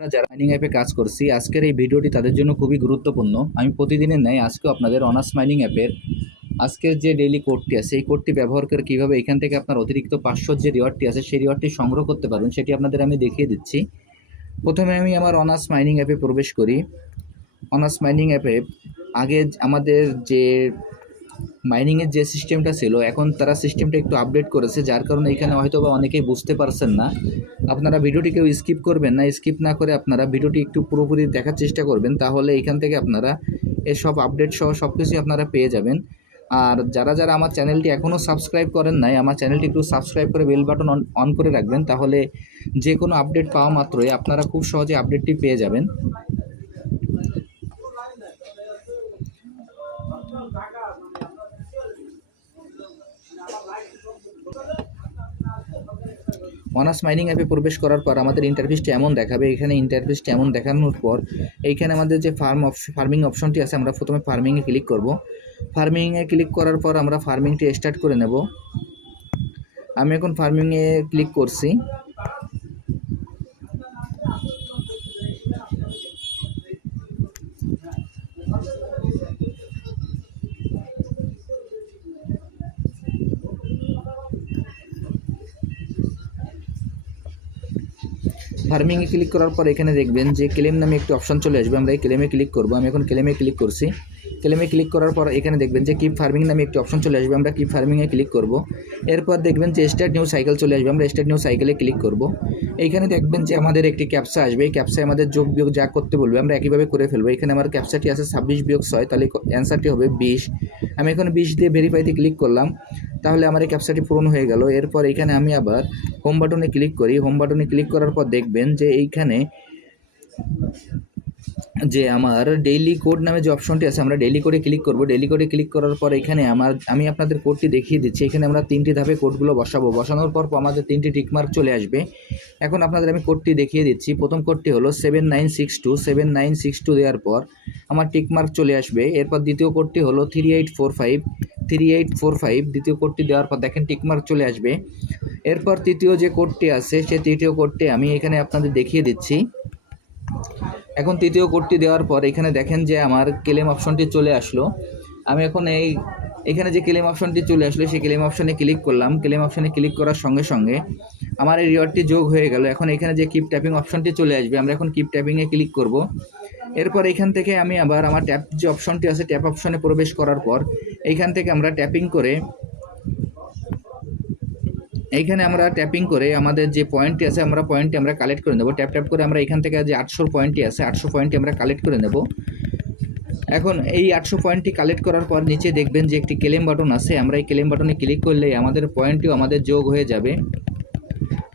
আমরা যারা মাইনিং অ্যাপে কাজ করছি, আজকের এই ভিডিওটি তাদের জন্য খুবই গুরুত্বপূর্ণ। আমি প্রতিদিনের ন্যায় আজকেও আপনাদের অনার্স মাইনিং অ্যাপের আজকের যে ডেইলি কোডটি আছে, এই কোডটি ব্যবহার করে কীভাবে এখান থেকে আপনার অতিরিক্ত পাঁচশোর যে রিওয়ার্ডটি আছে, সেই রিওয়ার্ডটি সংগ্রহ করতে পারবেন, সেটি আপনাদের আমি দেখিয়ে দিচ্ছি। প্রথমে আমি আমার অনার্স মাইনিং অ্যাপে প্রবেশ করি। অনার্স মাইনিং অ্যাপে আগে আমাদের যে মাইনিংয়ের যে সিস্টেমটা ছিল, এখন তারা সিস্টেমটা একটু আপডেট করেছে, যার কারণে এখানে হয়তো বা অনেকেই বুঝতে পারছেন না। আপনারা ভিডিওটি কেউ স্কিপ করবেন না স্কিপ না করে আপনারা ভিডিওটি একটু পুরোপুরি দেখার চেষ্টা করবেন, তাহলে এখান থেকে আপনারা এসব আপডেট সহ সব কিছুই আপনারা পেয়ে যাবেন। আর যারা যারা আমার চ্যানেলটি এখনও সাবস্ক্রাইব করেন নাই, আমার চ্যানেলটি একটু সাবস্ক্রাইব করে বেল বাটন অন অন করে রাখবেন, তাহলে যে কোনো আপডেট পাওয়া মাত্রই আপনারা খুব সহজে আপডেটটি পেয়ে যাবেন। অনার্স মাইনিং অ্যাপে প্রবেশ করার পর আমাদের ইন্টারভিউসটি এমন দেখাবে। এখানে ইন্টারভিউসটি এমন দেখানোর পর এইখানে আমাদের যে ফার্ম ফার্মিং অপশনটি আছে, আমরা প্রথমে ফার্মিংয়ে ক্লিক করব। ফার্মিংয়ে ক্লিক করার পর আমরা ফার্মিংটি স্টার্ট করে নেব। আমি এখন ফার্মিংয়ে ক্লিক করছি। ফার্মিংয়ে ক্লিক করার পর এখানে দেখবেন যে ক্লেম নামে একটি অপশন চলে আসবে। আমরা এই ক্লেমে ক্লিক করব। আমি এখন ক্লেমে ক্লিক করছি। ক্লেমে ক্লিক করার পর এখানে দেখবেন যে কিপ ফার্মিং নামে একটি অপশন চলে আসবে। আমরা কিপ ফার্মিংয়ে ক্লিক করব। এরপর দেখবেন যে স্টার্ট নিউ সাইকেল চলে আসবে। আমরা স্টার্ট নিউ সাইকেলে ক্লিক করব। এইখানে দেখবেন যে আমাদের একটি ক্যাপসা আসবে। এই ক্যাপসায় আমাদের যোগ বিয়োগ যা করতে বলবে, আমরা একইভাবে করে ফেলব। এখানে আমার ক্যাপসাটি আছে ছাব্বিশ বিয়োগ ছয়, তাহলে অ্যান্সারটি হবে বিশ। আমি এখন বিশ দিয়ে ভেরিফাইতে ক্লিক করলাম। তাহলে আমার এই ক্যাপসাটি পূরণ হয়ে গেল। এরপর এখানে আমি আবার হোম বাটনে ক্লিক করি। হোম বাটনে ক্লিক করার পর দেখবেন যে এইখানে যে আমার ডেইলি কোড নামে যে অপশনটি আছে, আমরা ডেইলি কোডে ক্লিক করব। ডেইলি কোডে ক্লিক করার পর এখানে আমার, আমি আপনাদের কোডটি দেখিয়ে দিচ্ছি। এখানে আমরা তিনটি ধাপে কোডগুলো বসাবো। বসানোর পর আমাদের তিনটি টিকমার্ক চলে আসবে। এখন আপনাদের আমি কোডটি দেখিয়ে দিচ্ছি। প্রথম কোডটি হলো seven nine six two seven nine six two দেওয়ার পর আমার টিকমার্ক চলে আসবে। এরপর দ্বিতীয় কোডটি হলো three eight four five three eight four five দ্বিতীয় কোডটি দেওয়ার পর দেখেন টিকমার্ক চলে আসবে। এরপর তৃতীয় যে কোডটি আছে, সে তৃতীয় কোডটি আমি এখানে আপনাদের দেখিয়ে দিচ্ছি। এখন তৃতীয় কোডটি দেওয়ার পর এখানে দেখেন যে আমার ক্লেম অপশনটি চলে আসলো। আমি এখন এই, এখানে যে ক্লেম অপশনটি চলে আসলো, সেই ক্লেম অপশনে ক্লিক করলাম। ক্লেম অপশনে ক্লিক করার সঙ্গে সঙ্গে আমার এই রিওয়ার্ডটি যোগ হয়ে গেল। এখন এখানে যে কিপ ট্যাপিং অপশনটি চলে আসবে, আমরা এখন কিপ ট্যাপিংয়ে ক্লিক করব। এরপর এখান থেকে আমি আবার আমার ট্যাপ যে অপশনটি আছে ট্যাপ অপশনে প্রবেশ করার পর এইখান থেকে আমরা ট্যাপিং করে এইখানে আমরা ট্যাপিং করে আমাদের যে পয়েন্টটি আছে, আমরা পয়েন্টটি আমরা কালেক্ট করে নেব। ট্যাপ ট্যাপ করে আমরা এখান থেকে যে আটশোর পয়েন্টটি আছে, আটশো পয়েন্টটি আমরা কালেক্ট করে নেব। এখন এই আটশো পয়েন্টটি কালেক্ট করার পর নিচে দেখবেন যে একটি ক্লেম বাটন আছে। আমরা এই ক্লেম বাটনে ক্লিক করলে আমাদের পয়েন্টটিও আমাদের যোগ হয়ে যাবে।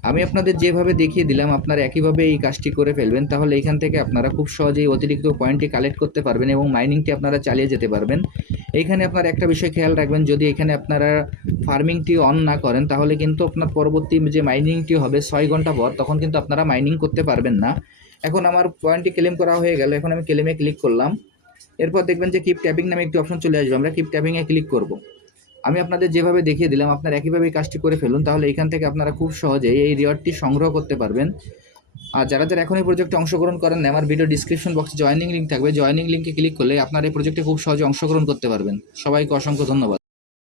আমি আপনাদের যেভাবে দেখিয়ে দিলাম, আপনারা একইভাবে এই কাজটি করে ফেলবেন, তাহলে এখান থেকে আপনারা খুব সহজেই অতিরিক্ত পয়েন্টটি কালেক্ট করতে পারবেন এবং মাইনিংটি আপনারা চালিয়ে যেতে পারবেন। এইখানে আপনার একটা বিষয় খেয়াল রাখবেন, যদি এখানে আপনারা ফার্মিংটি অন না করেন, তাহলে কিন্তু আপনার পরবর্তী যে মাইনিংটি হবে ছয় ঘণ্টা পর, তখন কিন্তু আপনারা মাইনিং করতে পারবেন না। এখন আমার পয়েন্টটি ক্লেম করা হয়ে গেল, এখন আমি ক্লেমে ক্লিক করলাম। এরপর দেখবেন যে কিপ ট্যাপিং নামে একটি অপশন চলে আসবে, আমরা কিপ ট্যাপিংয়ে ক্লিক করব। আমি আপনাদের যেভাবে দেখিয়ে দিলাম, আপনারা একইভাবে কাজটি করে ফেলুন, তাহলে এখান থেকে আপনারা খুব সহজেই এই রিওয়ার্ডটি সংগ্রহ করতে পারবেন। আর যারা যারা এখন এই প্রজেক্টে অংশগ্রহণ করেন আমার ভিডিও ডিসক্রিপশন বক্সে জয়েনিং লিঙ্ক থাকবে জয়েনিং লিঙ্কে ক্লিক করলে আপনারা এই প্রজেক্টে খুব সহজে অংশগ্রহণ করতে পারবেন। সবাইকে অসংখ্য ধন্যবাদ।